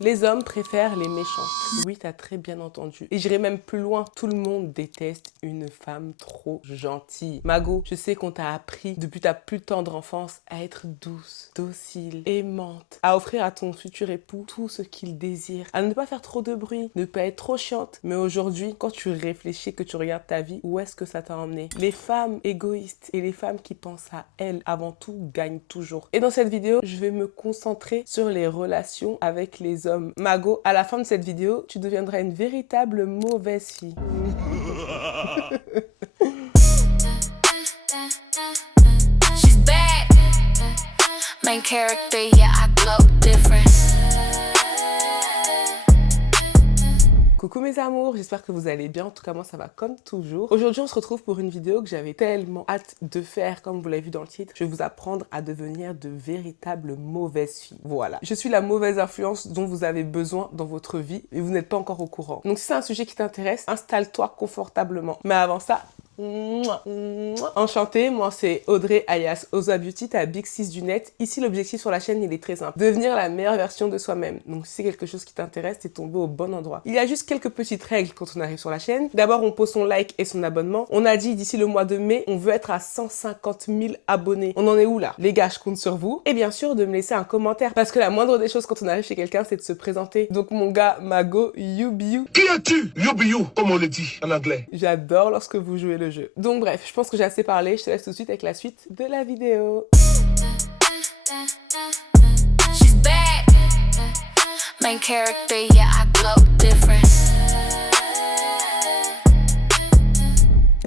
Les hommes préfèrent les méchantes. Oui, t'as très bien entendu. Et j'irai même plus loin. Tout le monde déteste une femme trop gentille. Mago, je sais qu'on t'a appris depuis ta plus tendre enfance à être douce, docile, aimante, à offrir à ton futur époux tout ce qu'il désire, à ne pas faire trop de bruit, ne pas être trop chiante. Mais aujourd'hui, quand tu réfléchis, que tu regardes ta vie, où est-ce que ça t'a emmené? Les femmes égoïstes et les femmes qui pensent à elles avant tout gagnent toujours. Et dans cette vidéo, je vais me concentrer sur les relations avec les hommes. Mago, à la fin de cette vidéo, tu deviendras une véritable mauvaise fille. She's bad. Main character, yeah, I glow different. Coucou mes amours, j'espère que vous allez bien. En tout cas, moi ça va comme toujours. Aujourd'hui, on se retrouve pour une vidéo que j'avais tellement hâte de faire. Comme vous l'avez vu dans le titre, je vais vous apprendre à devenir de véritables mauvaises filles. Voilà. Je suis la mauvaise influence dont vous avez besoin dans votre vie et vous n'êtes pas encore au courant. Donc si c'est un sujet qui t'intéresse, installe-toi confortablement. Mais avant ça, enchantée, moi c'est Audrey alias Osa Beauty, ta Big 6 du net. Ici l'objectif sur la chaîne il est très simple, devenir la meilleure version de soi-même. Donc si c'est quelque chose qui t'intéresse, t'es tombé au bon endroit. Il y a juste quelques petites règles quand on arrive sur la chaîne. D'abord on pose son like et son abonnement. On a dit d'ici le mois de mai, on veut être à 150 000 abonnés. On en est où là? Les gars, je compte sur vous. Et bien sûr de me laisser un commentaire parce que la moindre des choses quand on arrive chez quelqu'un c'est de se présenter. Donc mon gars, Mago, you be you. Qui es-tu? You be you, comme on le dit en anglais. J'adore lorsque vous jouez le jeu. Donc bref, je pense que j'ai assez parlé. Je te laisse tout de suite avec la suite de la vidéo. She's bad. Main character, yeah, I glow different.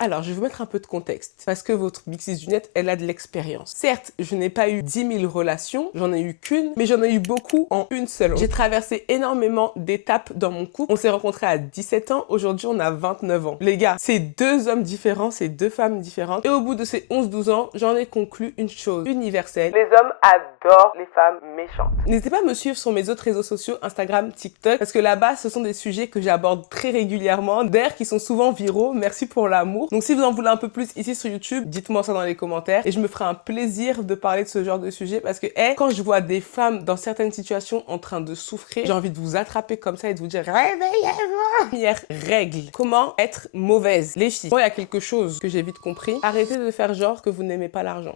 Alors, je vais vous mettre un peu de contexte, parce que votre Big 6 du net, elle a de l'expérience. Certes, je n'ai pas eu 10 000 relations, j'en ai eu qu'une, mais j'en ai eu beaucoup en une seule. J'ai traversé énormément d'étapes dans mon couple. On s'est rencontrés à 17 ans, aujourd'hui on a 29 ans. Les gars, c'est deux hommes différents, c'est deux femmes différentes. Et au bout de ces 11-12 ans, j'en ai conclu une chose universelle. Les hommes adorent les femmes méchantes. N'hésitez pas à me suivre sur mes autres réseaux sociaux, Instagram, TikTok, parce que là-bas, ce sont des sujets que j'aborde très régulièrement, d'ailleurs qui sont souvent viraux. Merci pour l'amour. Donc si vous en voulez un peu plus ici sur YouTube, dites-moi ça dans les commentaires et je me ferai un plaisir de parler de ce genre de sujet parce que quand je vois des femmes dans certaines situations en train de souffrir, j'ai envie de vous attraper comme ça et de vous dire réveillez-vous. Première règle, comment être mauvaise? Les filles, moi il y a quelque chose que j'ai vite compris, arrêtez de faire genre que vous n'aimez pas l'argent.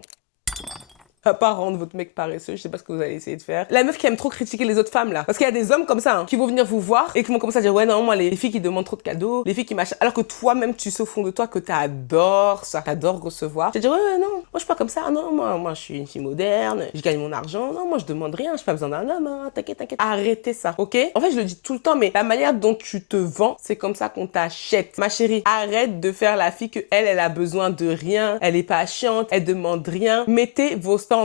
À pas rendre votre mec paresseux, je sais pas ce que vous allez essayer de faire. La meuf qui aime trop critiquer les autres femmes là. Parce qu'il y a des hommes comme ça qui vont venir vous voir et qui vont commencer à dire ouais non moi les filles qui demandent trop de cadeaux, les filles qui machin. Alors que toi-même tu sais au fond de toi que t'adores ça, t'adores recevoir. Tu vas dire ouais non, moi je suis pas comme ça, non moi je suis une fille moderne, je gagne mon argent, non moi je demande rien, j'ai pas besoin d'un homme, hein. T'inquiète. Arrêtez ça, ok? En fait je le dis tout le temps mais la manière dont tu te vends, c'est comme ça qu'on t'achète. Ma chérie, arrête de faire la fille que elle a besoin de rien, elle est pas chiante, elle demande rien. Mettez vos standards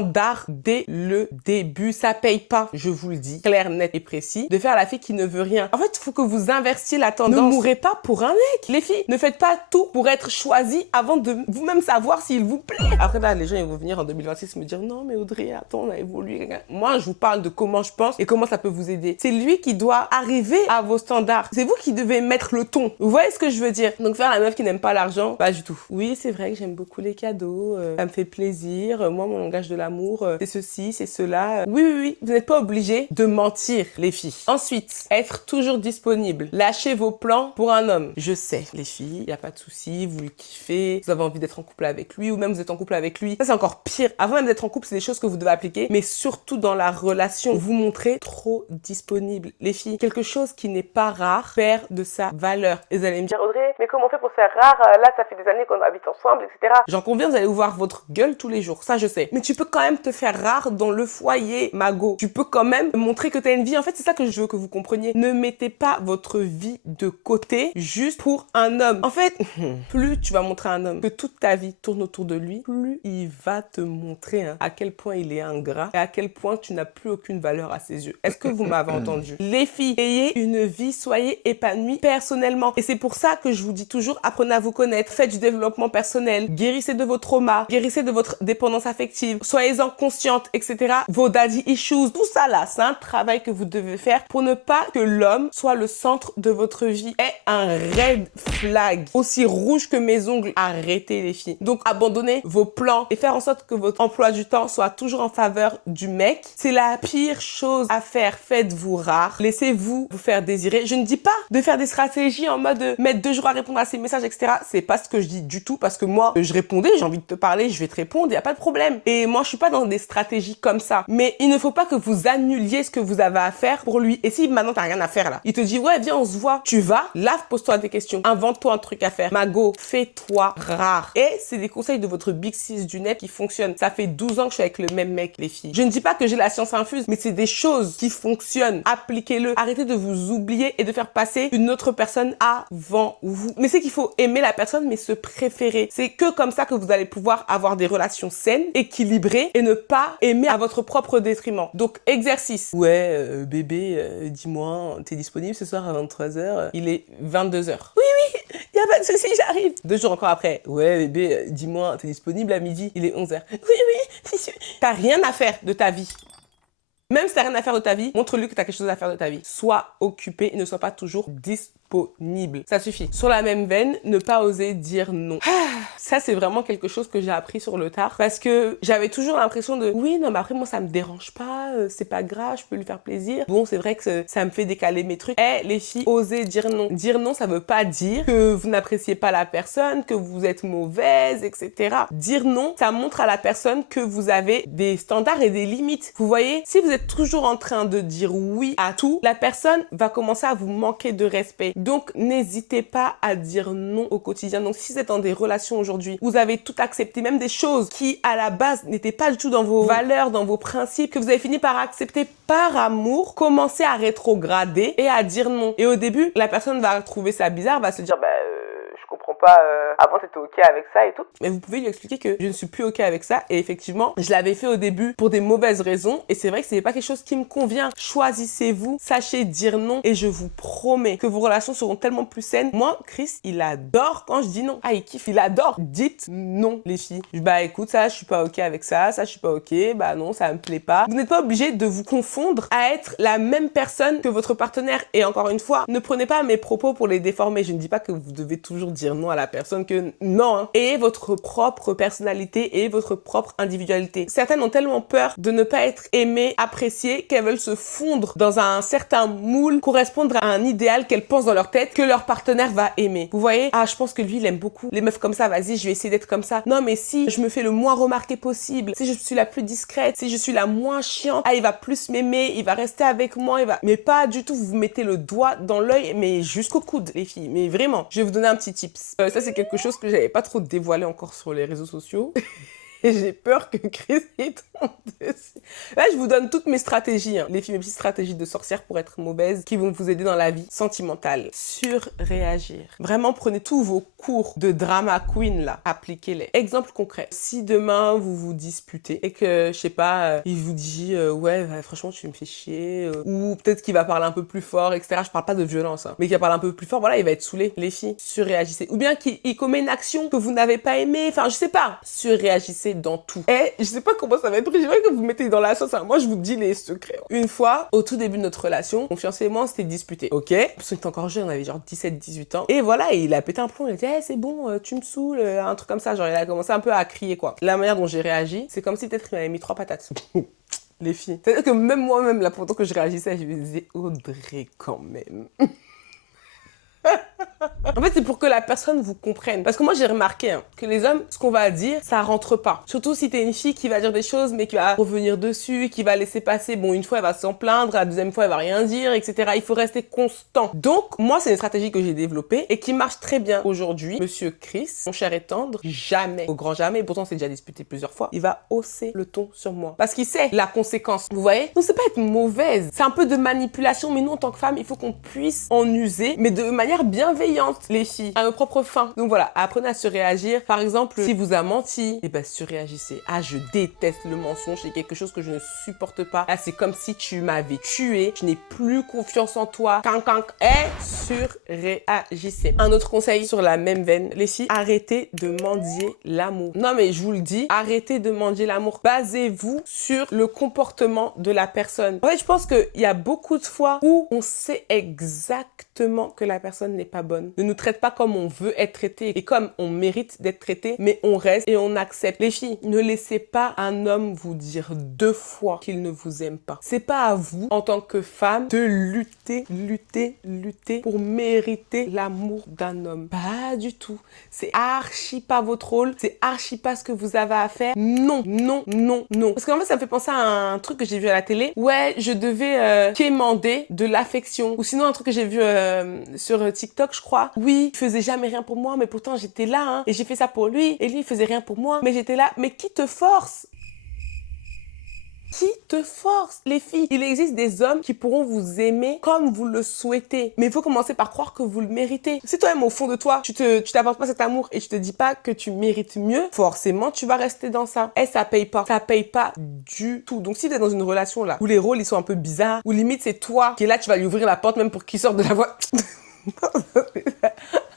dès le début. Ça paye pas, je vous le dis, clair, net et précis, de faire la fille qui ne veut rien. En fait, il faut que vous inversiez la tendance. Ne mourrez pas pour un mec. Les filles, ne faites pas tout pour être choisies avant de vous-même savoir s'il vous plaît. Après là, les gens ils vont venir en 2026 me dire non mais Audrey, attends, on a évolué. Moi, je vous parle de comment je pense et comment ça peut vous aider. C'est lui qui doit arriver à vos standards. C'est vous qui devez mettre le ton. Vous voyez ce que je veux dire? Donc faire la meuf qui n'aime pas l'argent, pas du tout. Oui, c'est vrai que j'aime beaucoup les cadeaux, ça me fait plaisir. Moi, mon langage de l'amour, c'est ceci, c'est cela. Oui, vous n'êtes pas obligés de mentir, les filles. Ensuite, être toujours disponible. Lâchez vos plans pour un homme. Je sais, les filles, il n'y a pas de souci, vous le kiffez, vous avez envie d'être en couple avec lui, ou même vous êtes en couple avec lui. Ça, c'est encore pire. Avant même d'être en couple, c'est des choses que vous devez appliquer, mais surtout dans la relation, vous montrez trop disponible. Les filles, quelque chose qui n'est pas rare perd de sa valeur. Et vous allez me dire, Audrey, mais comment on fait pour faire rare? Là, ça fait des années qu'on habite ensemble, etc. J'en conviens, vous allez voir votre gueule tous les jours. Ça, je sais. Mais tu peux quand même te faire rare dans le foyer, Mago. Tu peux quand même montrer que tu as une vie. En fait, c'est ça que je veux que vous compreniez. Ne mettez pas votre vie de côté juste pour un homme. En fait, plus tu vas montrer à un homme que toute ta vie tourne autour de lui, plus il va te montrer à quel point il est ingrat et à quel point tu n'as plus aucune valeur à ses yeux. Est-ce que vous m'avez entendu? Les filles, ayez une vie, soyez épanouies personnellement. Et c'est pour ça que je vous dis toujours, apprenez à vous connaître, faites du développement personnel, guérissez de vos traumas, guérissez de votre dépendance affective, soyez-en consciente, etc. Vos daddy issues, tout ça là, c'est un travail que vous devez faire pour ne pas que l'homme soit le centre de votre vie. Est un red flag, aussi rouge que mes ongles. Arrêtez les filles. Donc abandonnez vos plans et faire en sorte que votre emploi du temps soit toujours en faveur du mec. C'est la pire chose à faire. Faites-vous rare. Laissez-vous vous faire désirer. Je ne dis pas de faire des stratégies en mode mettre 2 jours à répondre à ces messages, etc. C'est pas ce que je dis du tout parce que moi, je répondais, j'ai envie de te parler, je vais te répondre, il n'y a pas de problème. Et moi, je suis pas dans des stratégies comme ça. Mais il ne faut pas que vous annuliez ce que vous avez à faire pour lui. Et si maintenant t'as rien à faire là, il te dit ouais, viens, on se voit. Tu vas, là, pose-toi des questions. Invente-toi un truc à faire. Mago, fais-toi rare. Et c'est des conseils de votre Big Sis du net qui fonctionnent. Ça fait 12 ans que je suis avec le même mec, les filles. Je ne dis pas que j'ai la science infuse, mais c'est des choses qui fonctionnent. Appliquez-le. Arrêtez de vous oublier et de faire passer une autre personne avant vous. Mais c'est qu'il faut aimer la personne, mais se préférer. C'est que comme ça que vous allez pouvoir avoir des relations saines, équilibrées et ne pas aimer à votre propre détriment. Donc, exercice. Ouais, bébé, dis-moi, t'es disponible ce soir à 23h? Il est 22h. Oui, y a pas de souci, j'arrive. 2 jours encore après. Ouais, bébé, dis-moi, t'es disponible à midi? Il est 11h. Oui, t'as rien à faire de ta vie. Même si t'as rien à faire de ta vie, montre-lui que t'as quelque chose à faire de ta vie. Sois occupé et ne sois pas toujours disponible. Ça suffit. Sur la même veine, ne pas oser dire non. Ça, c'est vraiment quelque chose que j'ai appris sur le tard parce que j'avais toujours l'impression de oui, non, mais après, moi, ça me dérange pas, c'est pas grave, je peux lui faire plaisir. Bon, c'est vrai que ça me fait décaler mes trucs. Eh, les filles, osez dire non. Dire non, ça veut pas dire que vous n'appréciez pas la personne, que vous êtes mauvaise, etc. Dire non, ça montre à la personne que vous avez des standards et des limites. Vous voyez, si vous êtes toujours en train de dire oui à tout, la personne va commencer à vous manquer de respect. Donc, n'hésitez pas à dire non au quotidien. Donc, si vous êtes dans des relations aujourd'hui, vous avez tout accepté, même des choses qui, à la base, n'étaient pas du tout dans vos valeurs, dans vos principes, que vous avez fini par accepter par amour, commencez à rétrograder et à dire non. Et au début, la personne va trouver ça bizarre, va se dire, je comprends pas, avant t'étais ok avec ça et tout. Mais vous pouvez lui expliquer que je ne suis plus ok avec ça et effectivement, je l'avais fait au début pour des mauvaises raisons et c'est vrai que c'est pas quelque chose qui me convient. Choisissez-vous, sachez dire non et je vous promets que vos relations seront tellement plus saines. Moi, Chris, il adore quand je dis non. Ah, il kiffe, il adore. Dites non, les filles. Bah écoute, ça, je suis pas ok avec ça, je suis pas ok, bah non, ça me plaît pas. Vous n'êtes pas obligé de vous confondre à être la même personne que votre partenaire et encore une fois, ne prenez pas mes propos pour les déformer. Je ne dis pas que vous devez toujours dire non à la personne, que non, hein. Ayez votre propre personnalité et votre propre individualité. Certaines ont tellement peur de ne pas être aimées, appréciées, qu'elles veulent se fondre dans un certain moule, correspondre à un idéal qu'elles pensent dans leur tête que leur partenaire va aimer. Vous voyez? Ah, je pense que lui, il aime beaucoup les meufs comme ça, vas-y, je vais essayer d'être comme ça. Non, mais si je me fais le moins remarqué possible, si je suis la plus discrète, si je suis la moins chiante, ah, il va plus m'aimer, il va rester avec moi, Mais pas du tout, vous mettez le doigt dans l'œil, mais jusqu'au coude, les filles. Mais vraiment, je vais vous donner un petit tips. Ça, c'est quelque chose que j'avais pas trop dévoilé encore sur les réseaux sociaux. Et j'ai peur que Chris y tombe dessus. Là, je vous donne toutes mes stratégies, hein. Les filles, mes petites stratégies de sorcière pour être mauvaise qui vont vous aider dans la vie sentimentale. Surréagir. Vraiment, prenez tous vos cours de drama queen, là. Appliquez-les. Exemple concret. Si demain, vous vous disputez et que, je sais pas, il vous dit, ouais, franchement, tu me fais chier. Ou peut-être qu'il va parler un peu plus fort, etc. Je parle pas de violence, hein. Mais qu'il va parler un peu plus fort, voilà, il va être saoulé. Les filles, surréagissez. Ou bien qu'il commet une action que vous n'avez pas aimée. Enfin, je sais pas. Surréagissez dans tout. Et je sais pas comment ça va être pris, j'aimerais que vous mettez dans la sauce, hein. Moi je vous dis les secrets. Une fois, au tout début de notre relation, mon fiancé et moi on s'était disputés, ok? Parce qu'on était encore jeune, on avait genre 17-18 ans. Et voilà, et il a pété un plomb, il a dit hey, c'est bon, tu me saoules, un truc comme ça. Genre il a commencé un peu à crier quoi. La manière dont j'ai réagi, c'est comme si peut-être il m'avait mis 3 patates. Les filles. C'est-à-dire que même moi-même, là, pendant que je réagissais, je me disais Audrey quand même. En fait, c'est pour que la personne vous comprenne. Parce que moi, j'ai remarqué que les hommes, ce qu'on va dire, ça rentre pas. Surtout si t'es une fille qui va dire des choses, mais qui va revenir dessus, qui va laisser passer. Bon, une fois, elle va s'en plaindre, la deuxième fois, elle va rien dire, etc. Il faut rester constant. Donc, moi, c'est une stratégie que j'ai développée et qui marche très bien aujourd'hui. Monsieur Chris, mon cher et tendre, jamais, au grand jamais, pourtant, c'est déjà disputé plusieurs fois, il va hausser le ton sur moi. Parce qu'il sait la conséquence. Vous voyez? Donc, c'est pas être mauvaise. C'est un peu de manipulation, mais nous, en tant que femme, il faut qu'on puisse en user, mais de manière bienveillante. conscientes, les filles, à nos propres fins. Donc voilà, apprenez à surréagir. Par exemple, si vous a menti, eh ben surréagissez. Ah, je déteste le mensonge, c'est quelque chose que je ne supporte pas. Ah, c'est comme si tu m'avais tué, je n'ai plus confiance en toi. Surréagissez. Un autre conseil sur la même veine, les filles, arrêtez de mendier l'amour. Non mais je vous le dis, arrêtez de mendier l'amour. Basez-vous sur le comportement de la personne. En fait, je pense qu'il y a beaucoup de fois où on sait exactement que la personne n'est pas bonne. Ne nous traite pas comme on veut être traité et comme on mérite d'être traité, mais on reste et on accepte. Les filles, ne laissez pas un homme vous dire 2 fois qu'il ne vous aime pas. C'est pas à vous, en tant que femme, de lutter pour mériter l'amour d'un homme. Pas du tout. C'est archi pas votre rôle, c'est archi pas ce que vous avez à faire. Non. Parce qu'en fait, ça me fait penser à un truc que j'ai vu à la télé. Ouais, je devais quémander de l'affection. Ou sinon, un truc que j'ai vu sur TikTok, je crois. Oui, il faisait jamais rien pour moi, mais pourtant j'étais là, hein, et j'ai fait ça pour lui. Et lui, il faisait rien pour moi, mais j'étais là. Mais qui te force? Qui te force? Les filles, il existe des hommes qui pourront vous aimer comme vous le souhaitez. Mais il faut commencer par croire que vous le méritez. Si toi-même, au fond de toi, tu t'apportes pas cet amour et tu te dis pas que tu mérites mieux, forcément, tu vas rester dans ça. Et ça paye pas. Ça paye pas du tout. Donc, si tu es dans une relation là, où les rôles, ils sont un peu bizarres, où limite, c'est toi qui est là, tu vas lui ouvrir la porte même pour qu'il sorte de la voie.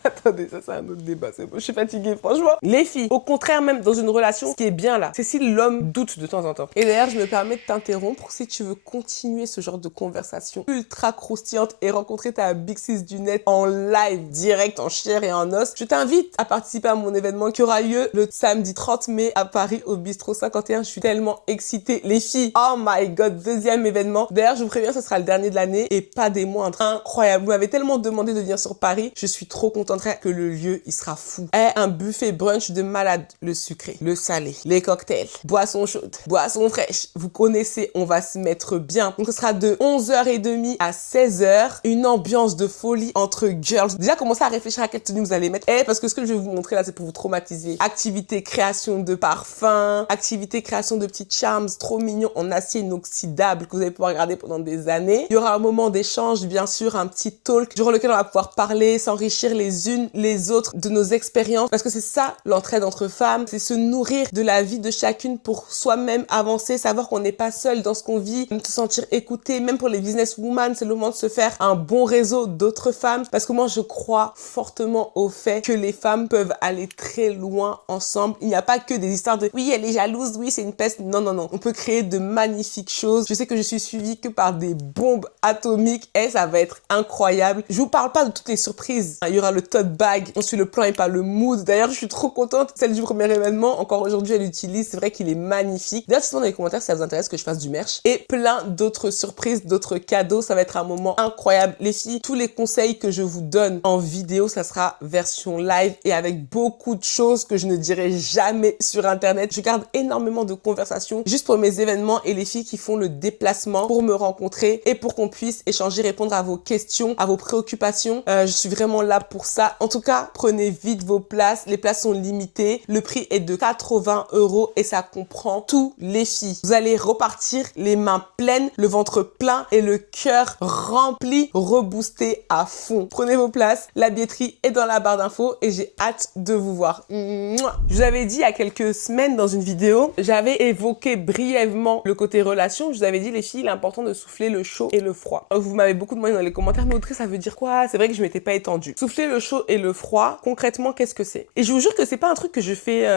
Attendez, ça c'est un autre débat, c'est bon, je suis fatiguée, franchement. Les filles, au contraire même dans une relation, ce qui est bien là, c'est si l'homme doute de temps en temps. Et d'ailleurs, je me permets de t'interrompre si tu veux continuer ce genre de conversation ultra croustillante et rencontrer ta Big Sis du net en live, direct, en chair et en os. Je t'invite à participer à mon événement qui aura lieu le samedi 30 mai à Paris au Bistrot 51. Je suis tellement excitée. Les filles, oh my god, 2e événement. D'ailleurs, je vous préviens, ce sera le dernier de l'année et pas des moindres. Incroyable. Vous m'avez tellement demandé de venir sur Paris. Je suis trop contente que le lieu, il sera fou. Un buffet brunch de malade. Le sucré, le salé, les cocktails, boissons chaudes, boissons fraîches. Vous connaissez, on va se mettre bien. Donc, ce sera de 11h30 à 16h. Une ambiance de folie entre girls. Déjà, commencez à réfléchir à quelle tenue vous allez mettre. Parce que ce que je vais vous montrer là, c'est pour vous traumatiser. Activité création de parfums, activité création de petits charms trop mignons en acier inoxydable que vous allez pouvoir regarder pendant des années. Il y aura un moment d'échange, bien sûr, un petit talk durant lequel on va pouvoir parler, s'enrichir les unes les autres de nos expériences, parce que c'est ça l'entraide entre femmes, c'est se nourrir de la vie de chacune pour soi-même avancer, savoir qu'on n'est pas seul dans ce qu'on vit, se sentir écouté. Même pour les businesswomen, c'est le moment de se faire un bon réseau d'autres femmes, parce que moi je crois fortement au fait que les femmes peuvent aller très loin ensemble. Il n'y a pas que des histoires de oui elle est jalouse, oui c'est une peste, non, on peut créer de magnifiques choses. Je sais que je suis suivie que par des bombes atomiques et ça va être incroyable. Je vous parle pas de toutes les surprises, il y aura le tote bag, on suit le plan et pas le mood. D'ailleurs, je suis trop contente. Celle du premier événement, encore aujourd'hui, elle l'utilise. C'est vrai qu'il est magnifique. D'ailleurs, dites-moi dans les commentaires si ça vous intéresse que je fasse du merch. Et plein d'autres surprises, d'autres cadeaux. Ça va être un moment incroyable. Les filles, tous les conseils que je vous donne en vidéo, ça sera version live et avec beaucoup de choses que je ne dirai jamais sur Internet. Je garde énormément de conversations juste pour mes événements et les filles qui font le déplacement pour me rencontrer et pour qu'on puisse échanger, répondre à vos questions, à vos préoccupations. Je suis vraiment là pour ça. En tout cas, prenez vite vos places. Les places sont limitées. Le prix est de 80 € et ça comprend tous les filles. Vous allez repartir les mains pleines, le ventre plein et le cœur rempli, reboosté à fond. Prenez vos places. La billetterie est dans la barre d'infos et j'ai hâte de vous voir. Mouah. Je vous avais dit il y a quelques semaines dans une vidéo, j'avais évoqué brièvement le côté relation. Je vous avais dit les filles, il est important de souffler le chaud et le froid. Vous m'avez beaucoup demandé dans les commentaires, mais Audrey, ça veut dire quoi? C'est vrai que je m'étais pas étendue. Souffler le chaud et le froid, concrètement, qu'est-ce que c'est? Et je vous jure que c'est pas un truc que je fais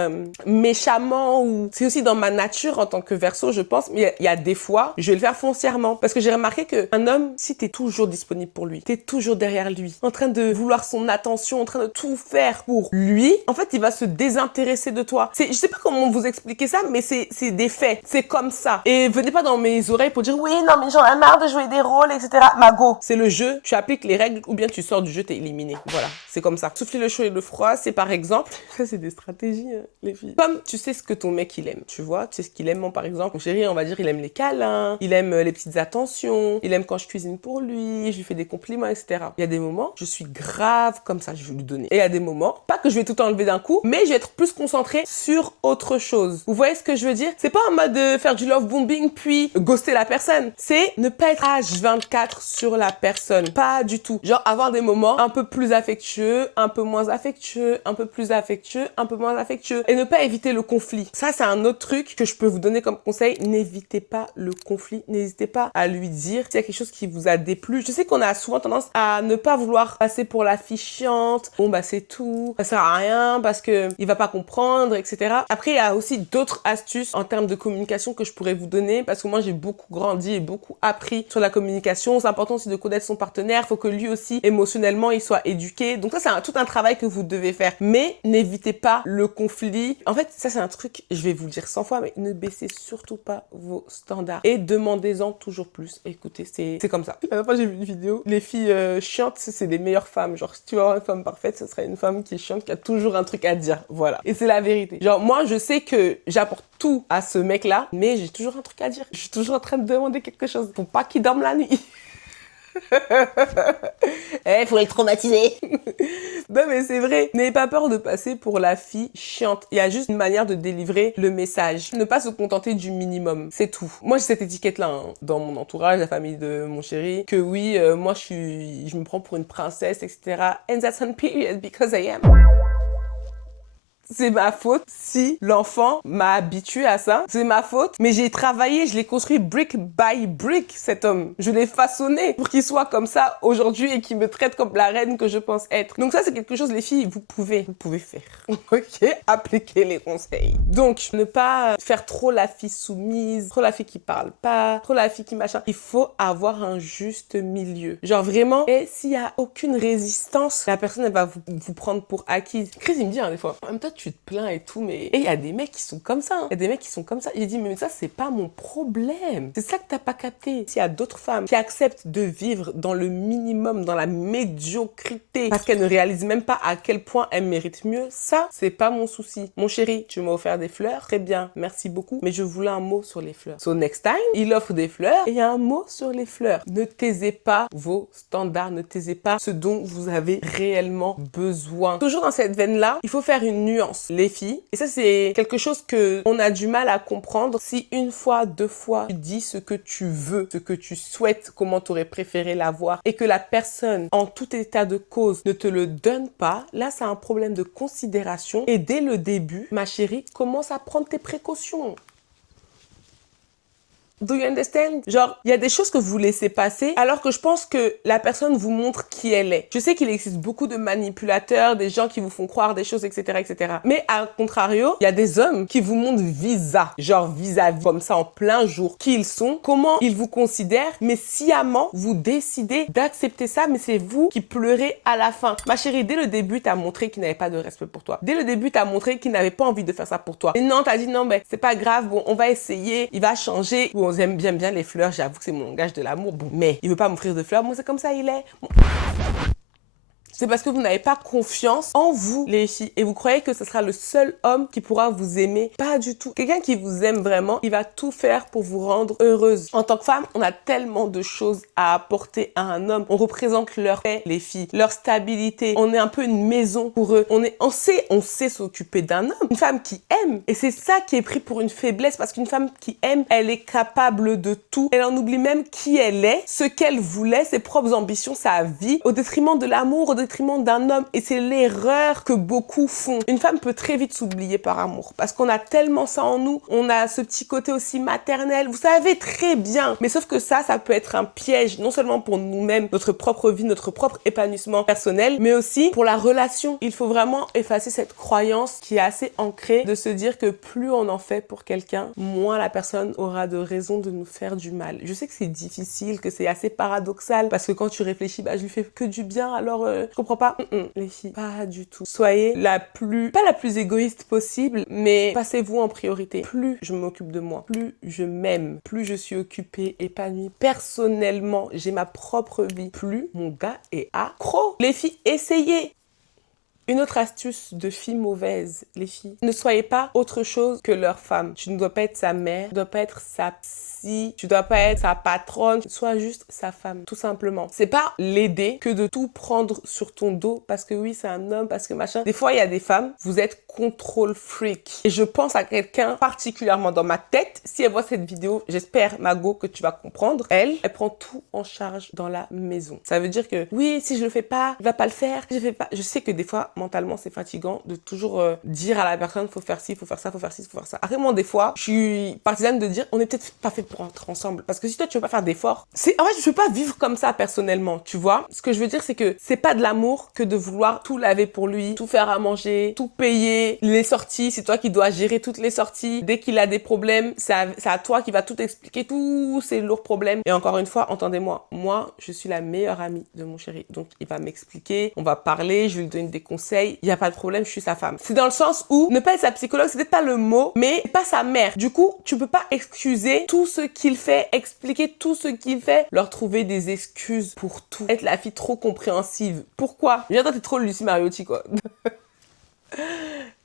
méchamment ou c'est aussi dans ma nature en tant que Verseau, je pense, mais il y a des fois, je vais le faire foncièrement parce que j'ai remarqué qu'un homme, si t'es toujours disponible pour lui, t'es toujours derrière lui, en train de vouloir son attention, en train de tout faire pour lui, en fait, il va se désintéresser de toi. Je sais pas comment vous expliquer ça, mais c'est des faits. C'est comme ça. Et venez pas dans mes oreilles pour dire oui, non, mais j'en ai marre de jouer des rôles, etc. Mago, c'est le jeu, tu appliques les règles ou bien tu sors du jeu, t'es éliminé. Voilà, c'est comme ça. Souffler le chaud et le froid, c'est par exemple, ça c'est des stratégies, hein, les filles. Comme tu sais ce que ton mec il aime, tu vois, tu sais ce qu'il aime, par exemple, mon chéri, on va dire, il aime les câlins, il aime les petites attentions, il aime quand je cuisine pour lui, je lui fais des compliments, etc. Il y a des moments, je suis grave comme ça, je vais lui donner. Et il y a des moments, pas que je vais tout enlever d'un coup, mais je vais être plus concentrée sur autre chose. Vous voyez ce que je veux dire? C'est pas en mode de faire du love bombing puis ghoster la personne. C'est ne pas être H24 sur la personne. Pas du tout. Genre avoir des moments un peu plus affectueux, affectueux, un peu moins affectueux, un peu plus affectueux, un peu moins affectueux. Et ne pas éviter le conflit. Ça, c'est un autre truc que je peux vous donner comme conseil. N'évitez pas le conflit. N'hésitez pas à lui dire s'il y a quelque chose qui vous a déplu. Je sais qu'on a souvent tendance à ne pas vouloir passer pour la fille chiante. Bon, bah c'est tout. Ça sert à rien parce que il va pas comprendre, etc. Après, il y a aussi d'autres astuces en termes de communication que je pourrais vous donner parce que moi, j'ai beaucoup grandi et beaucoup appris sur la communication. C'est important aussi de connaître son partenaire. Il faut que lui aussi, émotionnellement, il soit éduqué. Donc ça, c'est tout un travail que vous devez faire. Mais n'évitez pas le conflit. En fait, ça, c'est un truc, je vais vous le dire 100 fois, mais ne baissez surtout pas vos standards et demandez-en toujours plus. Écoutez, c'est comme ça. La dernière fois, j'ai vu une vidéo. Les filles chiantes, c'est les meilleures femmes. Genre, si tu veux avoir une femme parfaite, ce serait une femme qui est chiante, qui a toujours un truc à dire. Voilà. Et c'est la vérité. Genre, moi, je sais que j'apporte tout à ce mec-là, mais j'ai toujours un truc à dire. Je suis toujours en train de demander quelque chose. Faut pas qu'il dorme la nuit. Faut les traumatiser. Non mais c'est vrai, n'ayez pas peur de passer pour la fille chiante. Il y a juste une manière de délivrer le message. Ne pas se contenter du minimum, c'est tout. Moi j'ai cette étiquette-là dans mon entourage, la famille de mon chéri, que oui, moi je me prends pour une princesse, etc. And that's on period because I am. C'est ma faute si l'enfant m'a habitué à ça. C'est ma faute. Mais j'ai travaillé, je l'ai construit brick by brick, cet homme. Je l'ai façonné pour qu'il soit comme ça aujourd'hui et qu'il me traite comme la reine que je pense être. Donc ça, c'est quelque chose, les filles, vous pouvez faire. Ok? Appliquez les conseils. Donc, ne pas faire trop la fille soumise, trop la fille qui parle pas, trop la fille qui machin. Il faut avoir un juste milieu. Genre vraiment, et s'il y a aucune résistance, la personne, elle va vous prendre pour acquise. Chris, il me dit, hein, des fois, en même temps, tu te plains et tout, mais il y a des mecs qui sont comme ça. Il y a des mecs qui sont comme ça. J'ai dit, mais ça, c'est pas mon problème. C'est ça que t'as pas capté. S'il y a d'autres femmes qui acceptent de vivre dans le minimum, dans la médiocrité, parce qu'elles ne réalisent même pas à quel point elles méritent mieux, ça, c'est pas mon souci. Mon chéri, tu m'as offert des fleurs. Très bien, merci beaucoup. Mais je voulais un mot sur les fleurs. So next time, il offre des fleurs et il y a un mot sur les fleurs. Ne taisez pas vos standards, ne taisez pas ce dont vous avez réellement besoin. Toujours dans cette veine-là, il faut faire une nuance. Les filles, et ça c'est quelque chose que on a du mal à comprendre. Si une fois, deux fois, tu dis ce que tu veux, ce que tu souhaites, comment tu aurais préféré l'avoir, et que la personne, en tout état de cause, ne te le donne pas, là c'est un problème de considération. Et dès le début, ma chérie, commence à prendre tes précautions. Do you understand? Genre, il y a des choses que vous laissez passer alors que je pense que la personne vous montre qui elle est. Je sais qu'il existe beaucoup de manipulateurs, des gens qui vous font croire des choses, etc., etc. Mais à contrario, il y a des hommes qui vous montrent genre vis-à-vis, comme ça en plein jour, qui ils sont, comment ils vous considèrent, mais sciemment, vous décidez d'accepter ça, mais c'est vous qui pleurez à la fin. Ma chérie, dès le début, t'as montré qu'il n'avait pas de respect pour toi. Dès le début, t'as montré qu'il n'avait pas envie de faire ça pour toi. Et non, t'as dit non, mais c'est pas grave, bon, on va essayer, il va changer. Bon, j'aime bien les fleurs, j'avoue que c'est mon langage de l'amour, bon, mais il veut pas m'offrir de fleurs, moi c'est comme ça il est. Bon. C'est parce que vous n'avez pas confiance en vous, les filles. Et vous croyez que ce sera le seul homme qui pourra vous aimer. Pas du tout. Quelqu'un qui vous aime vraiment, il va tout faire pour vous rendre heureuse. En tant que femme, on a tellement de choses à apporter à un homme. On représente leur paix, les filles, leur stabilité. On est un peu une maison pour eux. On sait s'occuper d'un homme. Une femme qui aime. Et c'est ça qui est pris pour une faiblesse. Parce qu'une femme qui aime, elle est capable de tout. Elle en oublie même qui elle est, ce qu'elle voulait, ses propres ambitions, sa vie, au détriment de l'amour, au détriment d'un homme. Et c'est l'erreur que beaucoup font. Une femme peut très vite s'oublier par amour parce qu'on a tellement ça en nous. On a ce petit côté aussi maternel. Vous savez très bien. Mais sauf que ça peut être un piège, non seulement pour nous-mêmes, notre propre vie, notre propre épanouissement personnel, mais aussi pour la relation. Il faut vraiment effacer cette croyance qui est assez ancrée de se dire que plus on en fait pour quelqu'un, moins la personne aura de raison de nous faire du mal. Je sais que c'est difficile, que c'est assez paradoxal parce que quand tu réfléchis, je lui fais que du bien, alors je comprends pas. Les filles, pas du tout. Soyez pas la plus égoïste possible, mais passez-vous en priorité. Plus je m'occupe de moi, plus je m'aime, plus je suis occupée, épanouie. Personnellement, j'ai ma propre vie, plus mon gars est accro. Les filles, essayez. Une autre astuce de filles mauvaises, les filles. Ne soyez pas autre chose que leur femme. Tu ne dois pas être sa mère, tu ne dois pas être sa psy, tu ne dois pas être sa patronne. Sois juste sa femme, tout simplement. C'est pas l'aider que de tout prendre sur ton dos parce que oui, c'est un homme, parce que machin. Des fois, il y a des femmes, vous êtes contrôle freak. Et je pense à quelqu'un particulièrement dans ma tête. Si elle voit cette vidéo, j'espère, Mago, que tu vas comprendre. Elle prend tout en charge dans la maison. Ça veut dire que, oui, si je le fais pas, il va pas le faire. Je fais pas. Je sais que des fois, mentalement, c'est fatigant de toujours dire à la personne, faut faire ci, faut faire ça, faut faire ci, faut faire ça. Après, moi, des fois, je suis partisane de dire, on est peut-être pas fait pour être ensemble. Parce que si toi, tu veux pas faire d'efforts, en fait, je veux pas vivre comme ça personnellement, tu vois. Ce que je veux dire, c'est que c'est pas de l'amour que de vouloir tout laver pour lui, tout faire à manger, tout payer, les sorties, c'est toi qui dois gérer toutes les sorties. Dès qu'il a des problèmes, c'est à toi qui va tout expliquer, tous ces lourds problèmes. Et encore une fois, entendez-moi, moi, je suis la meilleure amie de mon chéri. Donc, il va m'expliquer, on va parler, je vais lui donner des conseils. Il n'y a pas de problème, je suis sa femme. C'est dans le sens où ne pas être sa psychologue, c'est peut-être pas le mot, mais pas sa mère. Du coup, tu peux pas excuser tout ce qu'il fait, expliquer tout ce qu'il fait, leur trouver des excuses pour tout. Être la fille trop compréhensive. Pourquoi? Viens, toi, t'es trop Lucie Mariotti, quoi.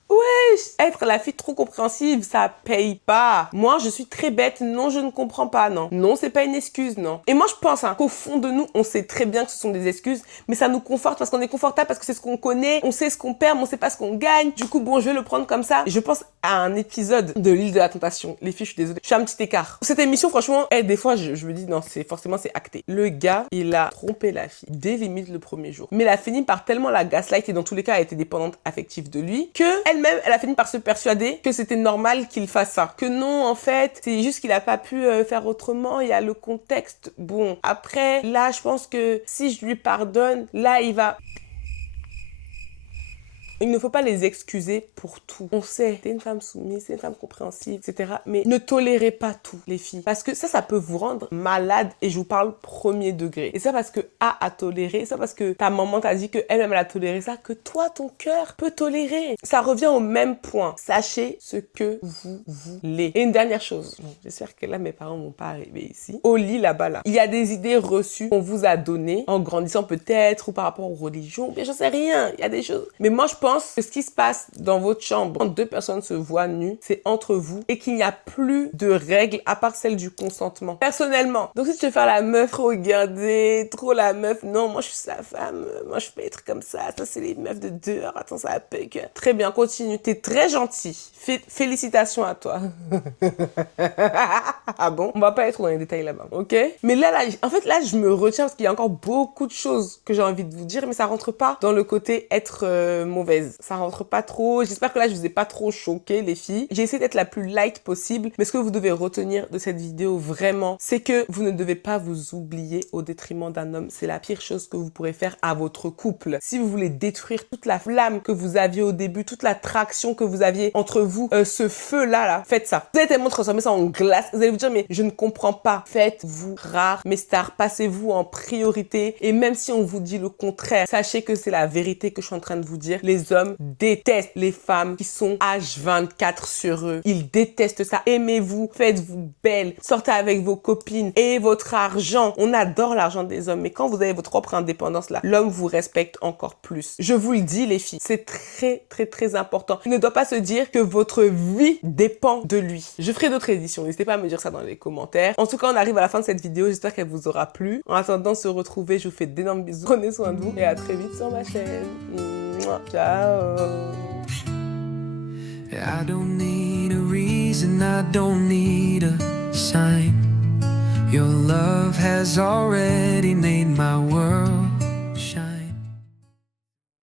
Ouais, être la fille trop compréhensive, ça paye pas. Moi, je suis très bête. Non, je ne comprends pas, non. Non, c'est pas une excuse, non. Et moi, je pense qu'au fond de nous, on sait très bien que ce sont des excuses, mais ça nous conforte parce qu'on est confortable, parce que c'est ce qu'on connaît, on sait ce qu'on perd, mais on sait pas ce qu'on gagne. Du coup, bon, je vais le prendre comme ça. Et je pense à un épisode de l'île de la tentation. Les filles, je suis désolée. Je fais un petit écart. Cette émission, franchement, des fois, je me dis, non, c'est acté. Le gars, il a trompé la fille dès limite le premier jour. Mais elle a fini par tellement la gaslight et dans tous les cas, elle était dépendante affective de lui que elle-même, elle a fini par se persuader que c'était normal qu'il fasse ça. Que non, en fait, c'est juste qu'il a pas pu faire autrement. Il y a le contexte. Bon, après, là, je pense que si je lui pardonne, là, il va... Il ne faut pas les excuser pour tout. On sait, t'es une femme soumise, t'es une femme compréhensive, etc. Mais ne tolérez pas tout, les filles. Parce que ça peut vous rendre malade. Et je vous parle premier degré. Et ça parce que A a toléré, ça parce que ta maman t'a dit qu'elle-même elle a toléré ça, que toi, ton cœur peut tolérer. Ça revient au même point. Sachez ce que vous voulez. Et une dernière chose. Bon, j'espère que là, mes parents vont pas arriver ici. Au lit, là-bas, là. Il y a des idées reçues qu'on vous a données en grandissant peut-être ou par rapport aux religions. Mais j'en sais rien. Il y a des choses. Mais moi, je pense que ce qui se passe dans votre chambre, quand deux personnes se voient nues, c'est entre vous et qu'il n'y a plus de règles à part celle du consentement. Personnellement. Donc si tu veux faire la meuf, regardez, trop la meuf, non, moi je suis sa femme, moi je peux être comme ça c'est les meufs de dehors, attends, ça va pas que... Très bien, continue, t'es très gentil. Félicitations à toi. Ah bon? On va pas être dans les détails là-bas, ok? Mais là, en fait, là, je me retiens parce qu'il y a encore beaucoup de choses que j'ai envie de vous dire, mais ça rentre pas dans le côté être mauvaise. Ça rentre pas trop. J'espère que là, je vous ai pas trop choqué, les filles. J'ai essayé d'être la plus light possible, mais ce que vous devez retenir de cette vidéo, vraiment, c'est que vous ne devez pas vous oublier au détriment d'un homme. C'est la pire chose que vous pourrez faire à votre couple. Si vous voulez détruire toute la flamme que vous aviez au début, toute l'attraction que vous aviez entre vous, ce feu-là, faites ça. Vous allez tellement transformer ça en glace. Vous allez vous dire, mais je ne comprends pas. Faites-vous rare, mes stars. Passez-vous en priorité. Et même si on vous dit le contraire, sachez que c'est la vérité que je suis en train de vous dire. Les hommes détestent les femmes qui sont H24 sur eux. Ils détestent ça. Aimez-vous, faites-vous belle, sortez avec vos copines et votre argent. On adore l'argent des hommes, mais quand vous avez votre propre indépendance là, l'homme vous respecte encore plus. Je vous le dis les filles, c'est très très très important. Il ne doit pas se dire que votre vie dépend de lui. Je ferai d'autres éditions, n'hésitez pas à me dire ça dans les commentaires. En tout cas, on arrive à la fin de cette vidéo, j'espère qu'elle vous aura plu. En attendant de se retrouver, je vous fais d'énormes bisous. Prenez soin de vous et à très vite sur ma chaîne. Ciao. I don't need a reason, I don't need a sign. Your love has already made my world